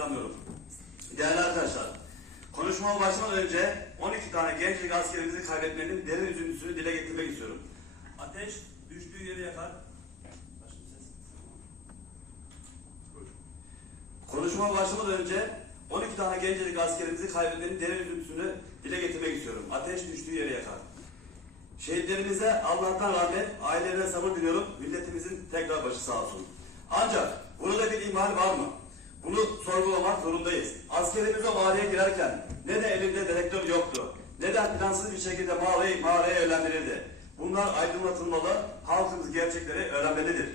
selamlıyorum. Değerli arkadaşlar, konuşmama başlamadan önce 12 tane gençlik askerimizi kaybetmenin derin üzüntüsünü dile getirmek istiyorum. Ateş düştüğü yeri yakar. Konuşmama başlamadan önce 12 tane gencecik askerimizi kaybetmenin derin üzüntüsünü dile getirmek istiyorum. Ateş düştüğü yeri yakar. Şehitlerimize Allah'tan rahmet, ailelerine sabır diliyorum. Milletimizin tekrar başı sağ olsun. Ancak burada bir ihmal var mı? Bunu sorgulamak zorundayız. Askerimiz o mağaraya girerken ne de elinde dedektör yoktu, ne de plansız bir şekilde mağarayı, mağaraya yönlendirildi. Bunlar aydınlatılmalı, halkımız gerçekleri öğrenmelidir.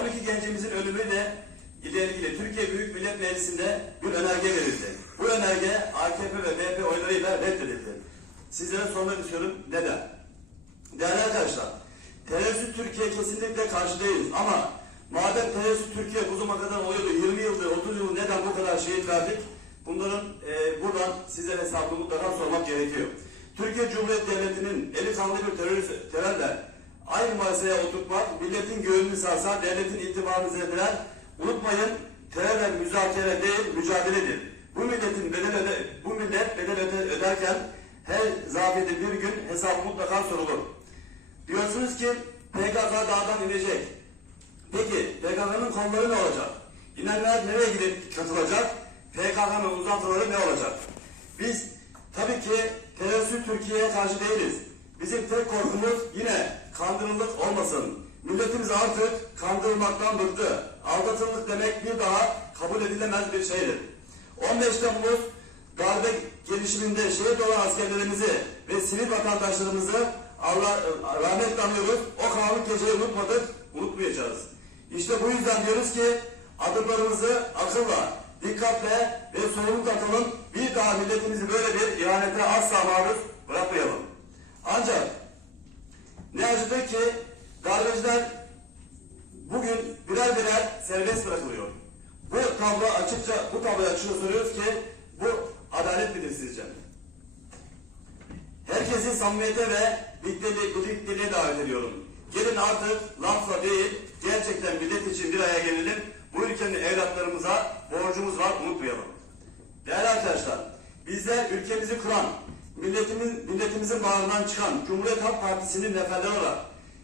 12 gencimizin ölümüyle ile ilgili Türkiye Büyük Millet Meclisi'nde bir önerge verildi. Bu önerge AKP ve MHP oylarıyla reddedildi. Sizlere sormak istiyorum neden? Değerli arkadaşlar, terörsüz Türkiye kesinlikle karşı değiliz ama madem terörsüz Türkiye bu zamana kadar oluyordu, 20 yıldır, 30 yıldır neden bu kadar şehit verdik? Bunların e, buradan size hesabını mutlaka sormak gerekiyor. Türkiye Cumhuriyeti Devleti'nin eli kanlı bir terörist, terörle aynı masaya oturtmak, milletin göğününü sarsar, devletin itibarını zedeler. Unutmayın, terörle müzakere değil, mücadeledir. Bu milletin bedel öde, bu millet bedel öde, öderken her zafiyete bir gün hesabı mutlaka sorulur. Diyorsunuz ki PKK dağdan inecek. Peki PKK'nın kolları ne olacak? İnenler nereye gidip katılacak? PKK'nın uzantıları ne olacak? Biz tabii ki terörsüz Türkiye'ye karşı değiliz. Bizim tek korkumuz yine kandırıldık olmasın. Milletimiz artık kandırılmaktan bıktı. Aldatıldık demek bir daha kabul edilemez bir şeydir. 15 Temmuz darbe gelişiminde şehit olan askerlerimizi ve sivil vatandaşlarımızı Allah rahmetle anıyoruz. O karanlık geceyi unutmadık. İşte bu yüzden diyoruz ki adımlarımızı akılla, dikkatle ve sorumluluk atalım. Bir daha milletimizi böyle bir ihanete asla maruz bırakmayalım. Ancak ne acıdır ki darbeciler bugün birer birer serbest bırakılıyor. Bu tablo açıkça, bu tabloyu açıkça soruyoruz ki bu adalet midir sizce? Herkesi samimiyete ve birlikteliğe davet ediyorum. Gelin artık lafla değil, gerçekten millet için bir araya gelelim. Bu ülkenin evlatlarımıza borcumuz var, unutmayalım. Değerli arkadaşlar, bizler ülkemizi kuran, milletimin, milletimizin bağrından çıkan Cumhuriyet Halk Partisi'nin neferleri olarak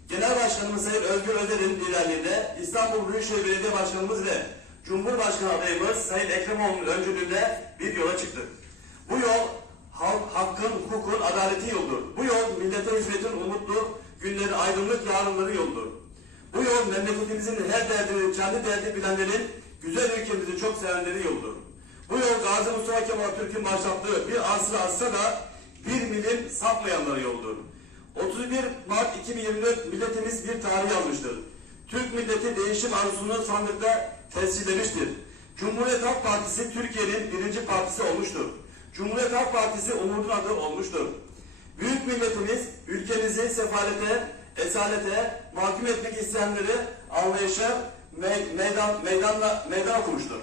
Genel Başkanımız Sayın Özgür Özel'in liderliğinde İstanbul Büyükşehir Belediye Başkanımız ve Cumhurbaşkanı adayımız Sayın Ekremoğlu'nun öncülüğünde bir yola çıktık. Bu yol halk, hakkın, hukukun, adaletin yoldur. Bu yol millete hizmetin umutlu günleri, aydınlık yarınları yoldur. Bu yol memleketimizin her derdini, kendi derdi bilenlerin, güzel ülkemizi çok sevenlerin yoldur. Bu yol Gazi Mustafa Kemal Türk'ün başlattığı bir asrı asra da bir milim sapmayanları yoldur. 31 Mart 2024 milletimiz bir tarih almıştır. Türk milleti değişim arzusunu sandıkta tescillemiştir. Cumhuriyet Halk Partisi Türkiye'nin birinci partisi olmuştur. Cumhuriyet Halk Partisi umudun adı olmuştur. Büyük milletimiz ülkemizi sefalete, esalete mahkum etmek isteyenleri anlayışa me meydan, meydanla, meydan okumuştur.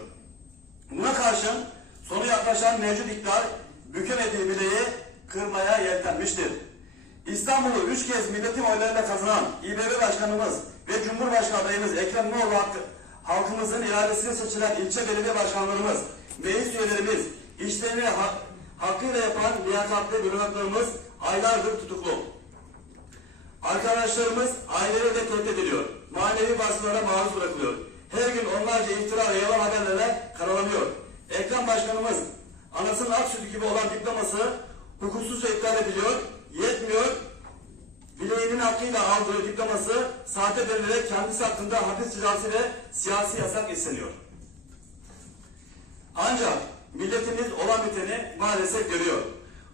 Buna karşın sonu yaklaşan mevcut iktidar bükemediği bileği kırmaya yeltenmiştir. İstanbul'u üç kez milletin oylarıyla kazanan İBB Başkanımız ve Cumhurbaşkanı adayımız Ekrem İmamoğlu hakkı, halkımızın iradesiyle seçilen ilçe belediye başkanlarımız, meclis üyelerimiz, işlerini ha, hakkıyla yapan liyakatli bürokratlarımız aylardır tutuklu. Arkadaşlarımız aileleriyle tehdit ediliyor. Manevi baskılara maruz bırakılıyor. Her gün onlarca iftira ve yalan haberlerle karalanıyor. Ekrem Başkanımız anasının ak sütü gibi olan diploması hukuksuzca iptal ediliyor. Yetmiyor. Bileğinin hakkıyla aldığı diploması sahte verilerek kendisi hakkında hapis cezası ve siyasi yasak isteniyor. Ancak milletimiz olan biteni maalesef görüyor.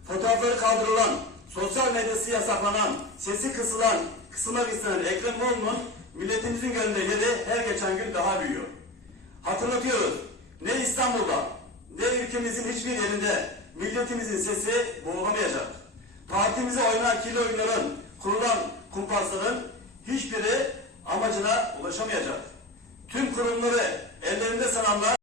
Fotoğrafları kaldırılan, sosyal medyası yasaklanan, sesi kısılan, kısılmak istenen Ekrem İmamoğlu'nun milletimizin gönlünde yeri her geçen gün daha büyüyor. Hatırlatıyoruz, ne İstanbul'da, ne ülkemizin hiçbir yerinde milletimizin sesi boğulamayacak. Partimize oynanan kirli oyunların, kurulan kumpasların hiçbiri amacına ulaşamayacak. Tüm kurumları ellerinde sananlar